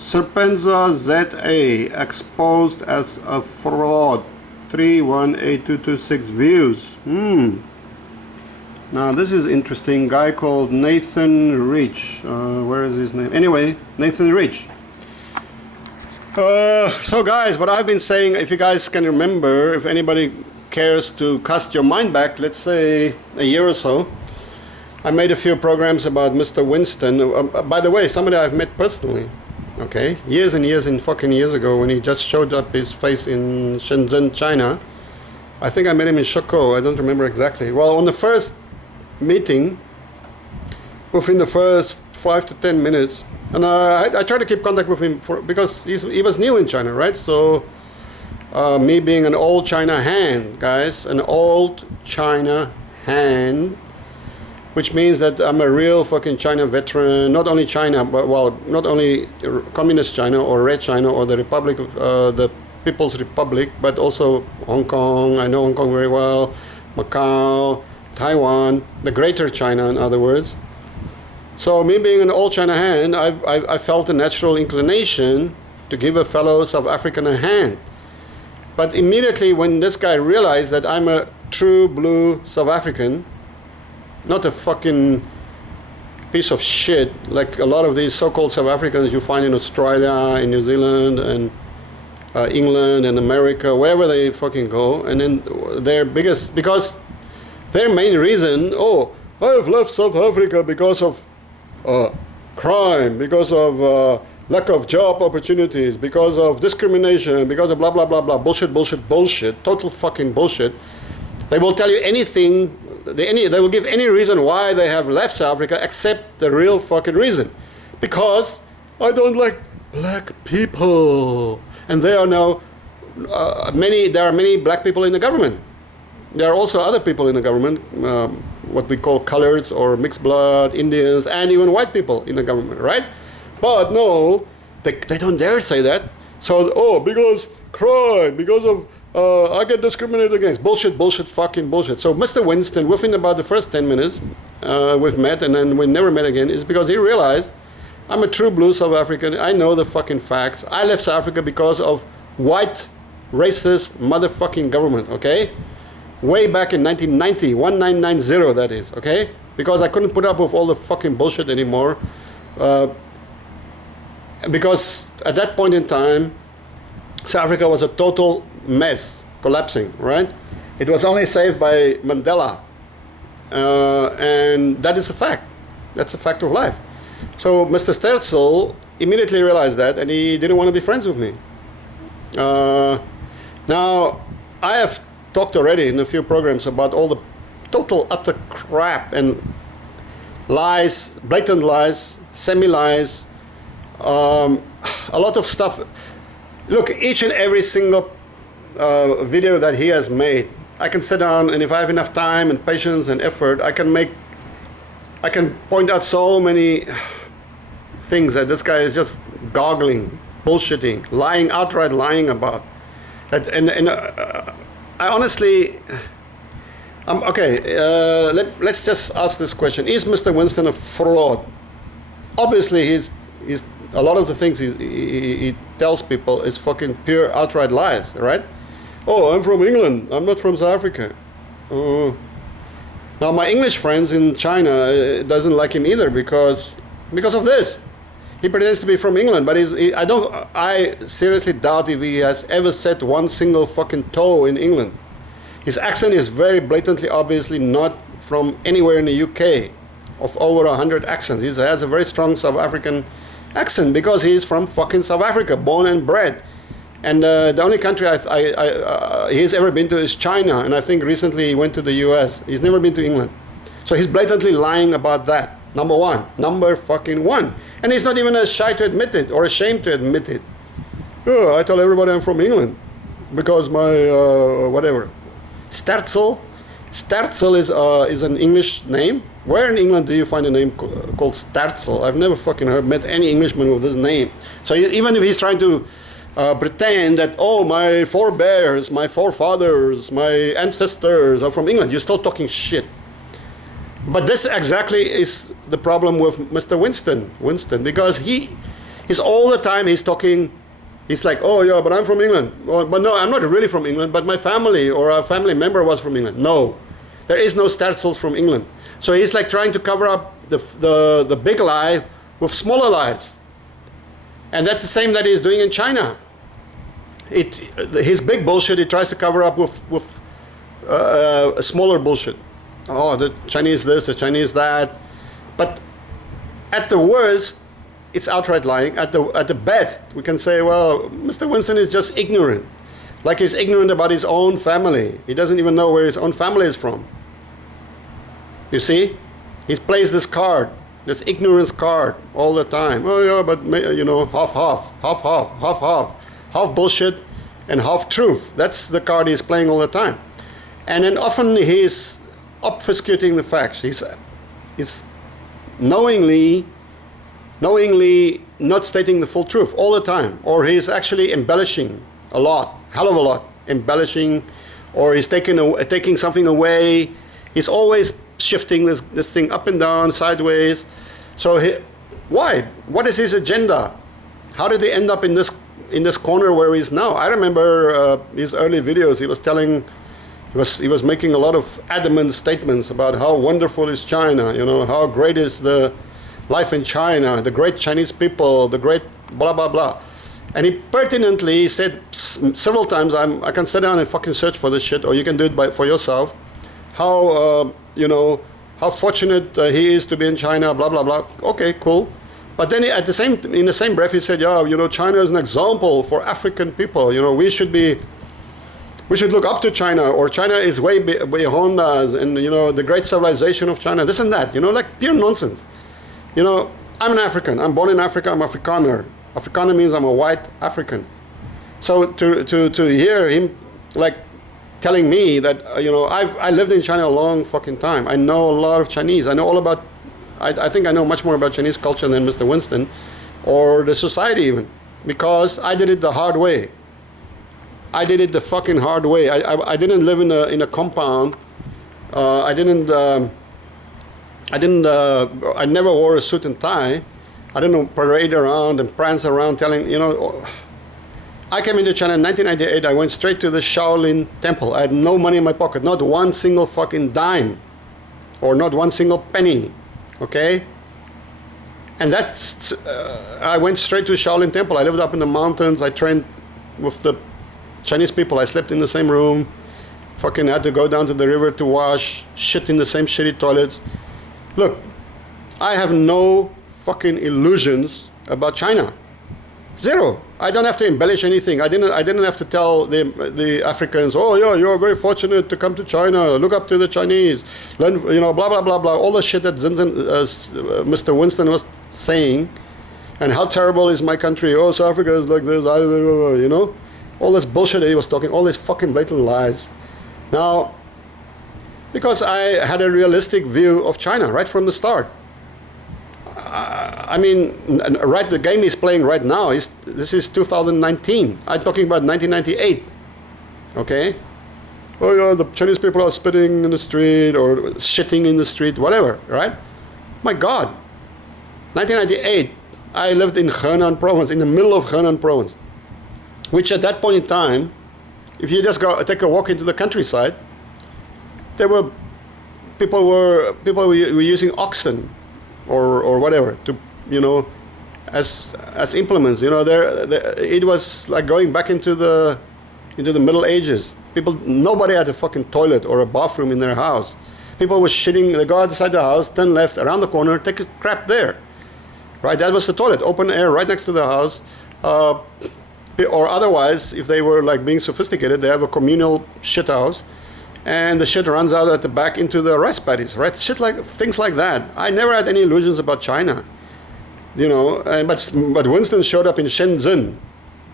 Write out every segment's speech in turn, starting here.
Serpentza ZA exposed as a fraud. 318226 views. Now this is interesting. Guy called Nathan Rich. Where is his name? Anyway, Nathan Rich. So guys, what I've been saying, if you guys can remember, if anybody cares to cast your mind back, let's say a year or so, I made a few programs about Mr. Winston. By the way, somebody I've met personally. Okay, years and years and fucking years ago, when he just showed up his face in Shenzhen, China. I think I met him in Shoko, I don't remember exactly. Well, on the first meeting, within the first 5 to 10 minutes, and I tried to keep contact with him because he was new in China, right? So, me being an old China hand, guys, an old China hand, which means that I'm a real fucking China veteran. Not only China, but well, not only Communist China or Red China or the Republic, the People's Republic, but also Hong Kong. I know Hong Kong very well, Macau, Taiwan, the Greater China, in other words. So me being an old China hand, I felt a natural inclination to give a fellow South African a hand. But immediately when this guy realized that I'm a true blue South African, not a fucking piece of shit like a lot of these so-called South Africans you find in Australia, in New Zealand, and England and America, wherever they fucking go, and then their biggest, because their main reason, oh, I've left South Africa because of crime, because of lack of job opportunities, because of discrimination, because of blah blah blah blah, bullshit, bullshit, bullshit, total fucking bullshit. They will tell you anything. They will give any reason why they have left South Africa except the real fucking reason. Because I don't like black people. And there are now there are many black people in the government. There are also other people in the government, what we call coloreds or mixed blood, Indians, and even white people in the government, right? But no, they don't dare say that. So, oh, because crime, because of I get discriminated against. Bullshit, bullshit, fucking bullshit. So Mr. Winston, within about the first 10 minutes, we've met and then we never met again, is because he realized I'm a true blue South African. I know the fucking facts. I left South Africa because of white, racist, motherfucking government, okay? Way back in 1990, 1990 that is, okay? Because I couldn't put up with all the fucking bullshit anymore. Because at that point in time, South Africa was a total mess, collapsing, right? It was only saved by Mandela. And that is a fact. That's a fact of life. So Mr. Sterzel immediately realized that and he didn't want to be friends with me. Now, I have talked already in a few programs about all the total utter crap and lies, blatant lies, semi-lies, a lot of stuff. Look, each and every single video that he has made, I can sit down and if I have enough time and patience and effort, I can point out so many things that this guy is just goggling, bullshitting, lying, outright lying about. I honestly, okay, let's just ask this question. Is Mr. Winston a fraud? Obviously, he's a lot of the things he tells people is fucking pure outright lies, right? Oh, I'm from England. I'm not from South Africa. Now, my English friends in China doesn't like him either because of this. He pretends to be from England, but I seriously doubt if he has ever set one single fucking toe in England. His accent is very blatantly, obviously not from anywhere in the UK. Of over 100 accents, he has a very strong South African accent because he's from fucking South Africa, born and bred. And the only country he's ever been to is China, and I think recently he went to the US. He's never been to England. So he's blatantly lying about that. Number one. Number fucking one. And he's not even as shy to admit it or ashamed to admit it. Oh, I tell everybody I'm from England because my, whatever. Sterzel is an English name. Where in England do you find a name called Sterzel? I've never fucking met any Englishman with this name. So even if he's trying to pretend that, oh, my forebears, my forefathers, my ancestors are from England, you're still talking shit. But this exactly is the problem with Mr. Winston, because he He's all the time, he's talking, he's like, oh yeah, but I'm from England. Well, but no, I'm not really from England, but my family or a family member was from England. No, there is no Sterzels from England. So he's like trying to cover up the big lie with smaller lies. And that's the same that he's doing in China. His big bullshit he tries to cover up with a smaller bullshit. Oh, the Chinese this, the Chinese that. But at the worst, it's outright lying. At the best, we can say, well, Mr. Winston is just ignorant. Like he's ignorant about his own family. He doesn't even know where his own family is from. You see? He's plays this card, this ignorance card all the time. Oh yeah, but you know, half bullshit and half truth. That's the card he's playing all the time. And then often he's obfuscating the facts. He's knowingly not stating the full truth all the time, or he's actually embellishing a lot, hell of a lot, embellishing, or he's taking something away. He's always shifting this thing up and down, sideways. So why? What is his agenda? How did he end up in this corner where he's now? I remember his early videos. He was telling, he was making a lot of adamant statements about how wonderful is China. You know, how great is the life in China, the great Chinese people, the great blah blah blah. And he pertinently said several times, I can sit down and fucking search for this shit, or you can do it for yourself. How you know, how fortunate he is to be in China, blah blah blah. Okay, cool. But then in the same breath, he said, yeah, you know, China is an example for African people. You know, we should look up to China, or China is way beyond us, and you know, the great civilization of China, this and that. You know, like pure nonsense. You know, I'm an African. I'm born in Africa. I'm Afrikaner. Afrikaner means I'm a white African. So to hear him like telling me that you know, I lived in China a long fucking time. I know a lot of Chinese. I know all about. I think I know much more about Chinese culture than Mr. Winston, or the society even, because I did it the hard way. I did it the fucking hard way. I didn't live in a compound. I never wore a suit and tie. I didn't parade around and prance around telling, you know. I came into China in 1998. I went straight to the Shaolin temple. I had no money in my pocket, not one single fucking dime, or not one single penny, okay? And that's, I went straight to the Shaolin temple. I lived up in the mountains. I trained with the Chinese people. I slept in the same room. Fucking had to go down to the river to wash, shit in the same shitty toilets. Look, I have no fucking illusions about China. Zero. I don't have to embellish anything. I didn't have to tell the Africans, oh yeah, you're very fortunate to come to China. Look up to the Chinese. Learn, you know, blah blah blah blah. All the shit that Mr. Winston was saying, and how terrible is my country? Oh, South Africa is like this. You know, all this bullshit that he was talking. All these fucking blatant lies. Now, because I had a realistic view of China right from the start. I mean, right, the game he's playing right now, this is 2019. I'm talking about 1998, okay? Oh yeah, the Chinese people are spitting in the street or shitting in the street, whatever, right? My God, 1998, I lived in Henan province, in the middle of Henan province, which at that point in time, if you just go take a walk into the countryside, people were using oxen or whatever to, you know, as implements. You know, it was like going back into the Middle Ages. Nobody had a fucking toilet or a bathroom in their house. People were shitting. They go outside the house, turn left, around the corner, take a crap there. Right, that was the toilet, open air, right next to the house. Or otherwise, if they were like being sophisticated, they have a communal shit house, and the shit runs out at the back into the rice paddies, right? Shit like things like that. I never had any illusions about China, you know. But Winston showed up in Shenzhen,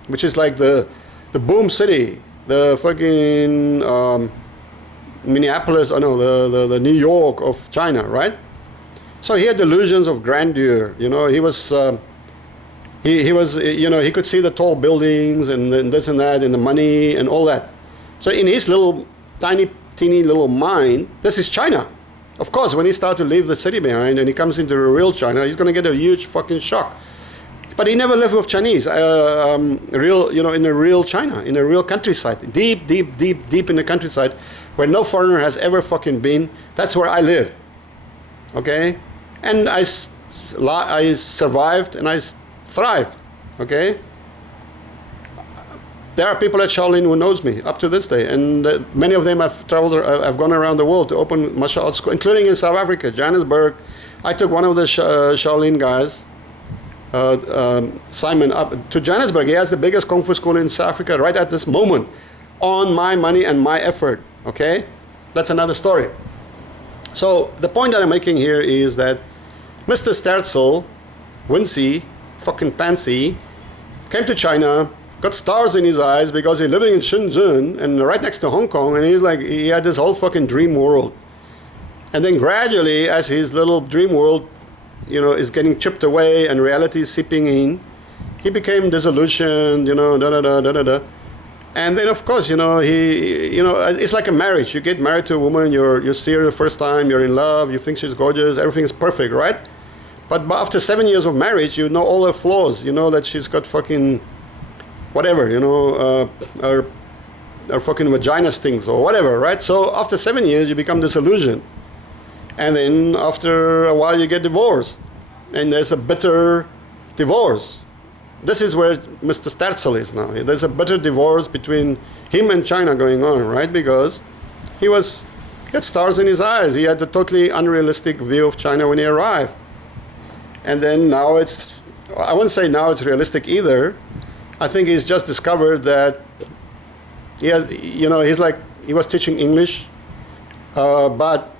which is like the boom city, the fucking Minneapolis. Oh no, the New York of China, right? So he had delusions of grandeur, you know. He was. He was, you know, he could see the tall buildings and this and that and the money and all that. So in his little teeny little mind, this is China. Of course, when he starts to leave the city behind and he comes into the real China, he's going to get a huge fucking shock. But he never lived with Chinese, real, in a real China, in a real countryside, deep, deep, deep, deep in the countryside, where no foreigner has ever fucking been. That's where I lived, okay? And I survived and I thrived, okay? There are people at Shaolin who knows me up to this day, and many of them have traveled, I've gone around the world to open martial arts school, including in South Africa, Johannesburg. I took one of the Shaolin guys, Simon, up to Johannesburg. He has the biggest Kung Fu school in South Africa right at this moment, on my money and my effort, okay? That's another story. So the point that I'm making here is that Mr. Sterzel, Winsie, fucking Pansy, came to China, got stars in his eyes because he's living in Shenzhen and right next to Hong Kong, and he's like, he had this whole fucking dream world. And then gradually, as his little dream world, is getting chipped away and reality is seeping in, he became disillusioned, And then, of course, it's like a marriage. You get married to a woman, you see her the first time, you're in love, you think she's gorgeous, everything is perfect, right? But after 7 years of marriage, you know all her flaws. You know that she's got fucking whatever, her fucking vagina stinks or whatever, right? So after 7 years, you become disillusioned. And then after a while, you get divorced. And there's a bitter divorce. This is where Mr. Sterzel is now. There's a bitter divorce between him and China going on, right? Because he had stars in his eyes. He had a totally unrealistic view of China when he arrived. And then now I wouldn't say now it's realistic either. I think he's just discovered that he has, he was teaching English, but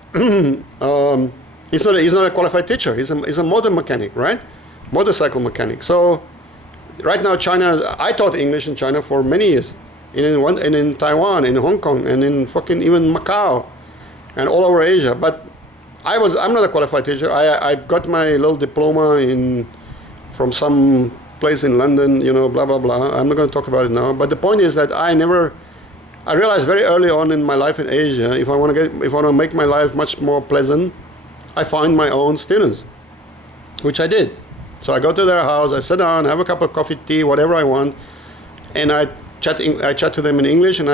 he's not a qualified teacher. He's a motor mechanic, right? Motorcycle mechanic. So right now, China, I taught English in China for many years, and in Taiwan, in Hong Kong, and in fucking even Macau, and all over Asia. But I'm not a qualified teacher. I got my little diploma from some place in London, blah blah blah. I'm not going to talk about it now. But the point is that I realized very early on in my life in Asia, if I want to make my life much more pleasant, I find my own students, which I did. So I go to their house, I sit down, have a cup of coffee, tea, whatever I want, and I chat to them in English, and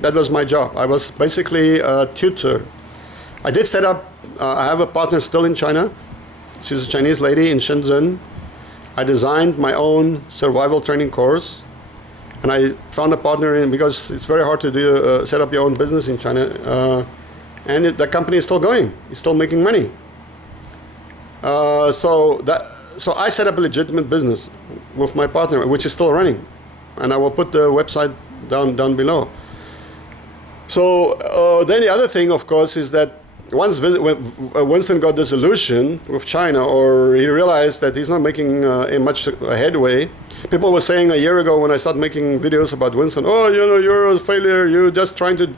that was my job. I was basically a tutor. I did set up, I have a partner still in China. She's a Chinese lady in Shenzhen. I designed my own survival training course, and I found a partner because it's very hard to do set up your own business in China, and the company is still going. It's still making money. So I set up a legitimate business with my partner, which is still running, and I will put the website down below. So then the other thing, of course, is that once Winston got disillusioned with China, or he realized that he's not making much headway. People were saying a year ago when I started making videos about Winston, oh, you're a failure. You're just trying to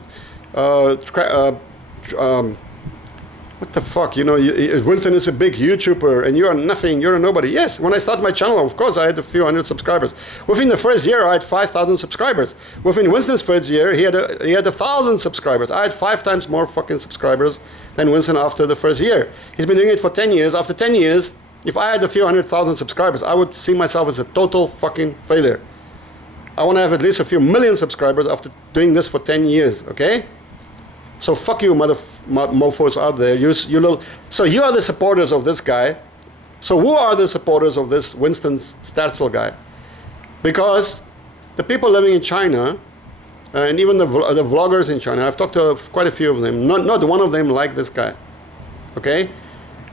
what the fuck, Winston is a big YouTuber and you are nothing, you're a nobody. Yes, when I started my channel, of course, I had a few hundred subscribers. Within the first year, I had 5,000 subscribers. Within Winston's first year, he had 1,000 subscribers. I had 5 times more fucking subscribers than Winston after the first year. He's been doing it for 10 years. After 10 years, if I had a few 100,000 subscribers, I would see myself as a total fucking failure. I want to have at least a few million subscribers after doing this for 10 years, okay? So fuck you, mofos out there. So you are the supporters of this guy. So who are the supporters of this Winston Sterzel guy? Because the people living in China, and even the vloggers in China, I've talked to quite a few of them. Not one of them like this guy. Okay?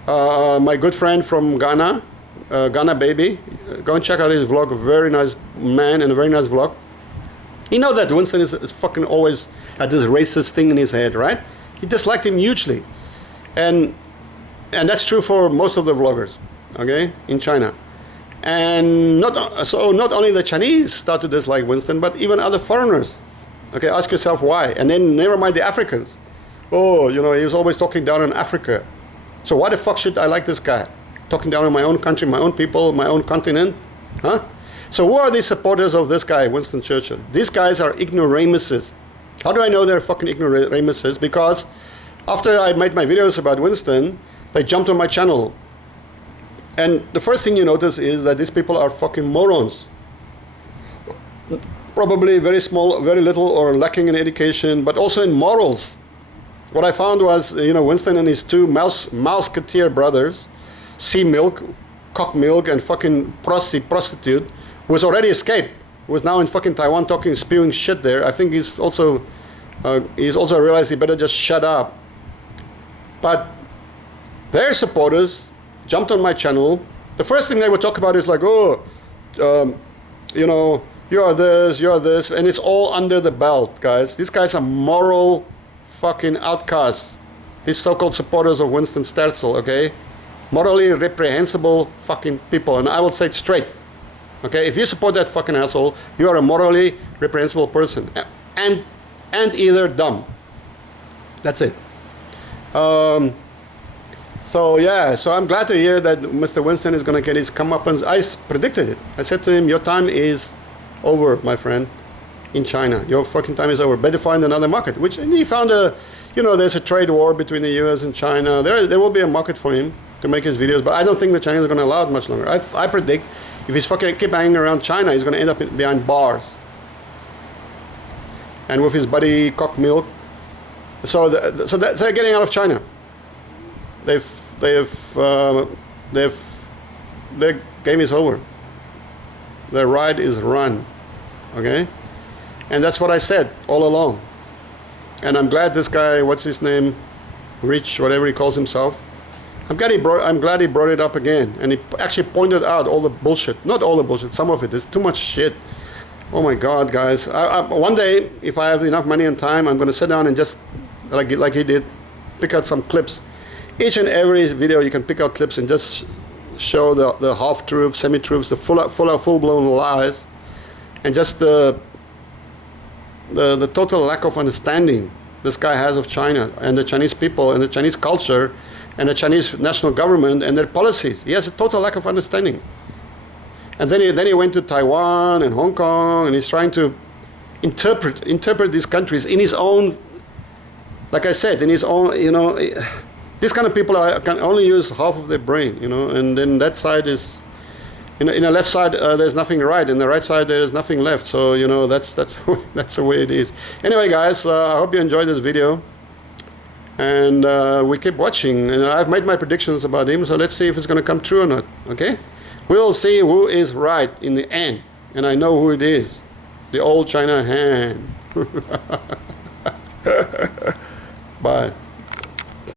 My good friend from Ghana, Ghana Baby, go and check out his vlog. A very nice man and a very nice vlog. He knows that Winston is fucking always had this racist thing in his head, right? He disliked him hugely. And that's true for most of the vloggers, okay, in China. And not only the Chinese start to dislike Winston, but even other foreigners. Okay, ask yourself why. And then never mind the Africans. Oh, he was always talking down on Africa. So why the fuck should I like this guy? Talking down on my own country, my own people, my own continent? Huh? So who are the supporters of this guy, Winston Churchill? These guys are ignoramuses. How do I know they're fucking ignoramuses? Because after I made my videos about Winston, they jumped on my channel. And the first thing you notice is that these people are fucking morons. Probably very small, very little or lacking in education, but also in morals. What I found was, Winston and his two Mouseketeer brothers, C-Milk, Cock Milk, and fucking prostitute, who has already escaped, who is now in fucking Taiwan talking, spewing shit there. I think he's also realized he better just shut up. But their supporters jumped on my channel. The first thing they would talk about is like, you are this, and it's all under the belt, guys. These guys are moral fucking outcasts. These so-called supporters of Winston Sterzel, okay? Morally reprehensible fucking people, and I will say it straight. Okay, if you support that fucking asshole, you are a morally reprehensible person, and either dumb. That's it. So I'm glad to hear that Mr. Winston is going to get his comeuppance. I predicted it. I said to him, your time is over, my friend, in China. Your fucking time is over. Better find another market. And he found there's a trade war between the US and China. There will be a market for him to make his videos, but I don't think the Chinese are going to allow it much longer. I predict if he's fucking keep hanging around China, he's going to end up behind bars. And with his buddy Cock Milk. So they're getting out of China. Their game is over. Their ride is run. Okay? And that's what I said all along. And I'm glad this guy, what's his name? Rich, whatever he calls himself. I'm glad he brought it up again. And he actually pointed out all the bullshit. Not all the bullshit, some of it. There's too much shit. Oh my God, guys. One day, if I have enough money and time, I'm going to sit down and just, like he did, pick out some clips. Each and every video you can pick out clips and just show the half-truths, semi-truths, the full-blown lies, and just the total lack of understanding this guy has of China and the Chinese people and the Chinese culture and the Chinese national government and their policies. He has a total lack of understanding. And then he went to Taiwan and Hong Kong, and he's trying to interpret these countries in his own, like I said, in his own, these kind of people can only use half of their brain, and then that side is, in the left side there's nothing right, in the right side there's nothing left. So that's that's the way it is. Anyway, guys, I hope you enjoyed this video, and we keep watching. And I've made my predictions about him, so let's see if it's going to come true or not. Okay, we'll see who is right in the end, and I know who it is. The old China hand. Bye.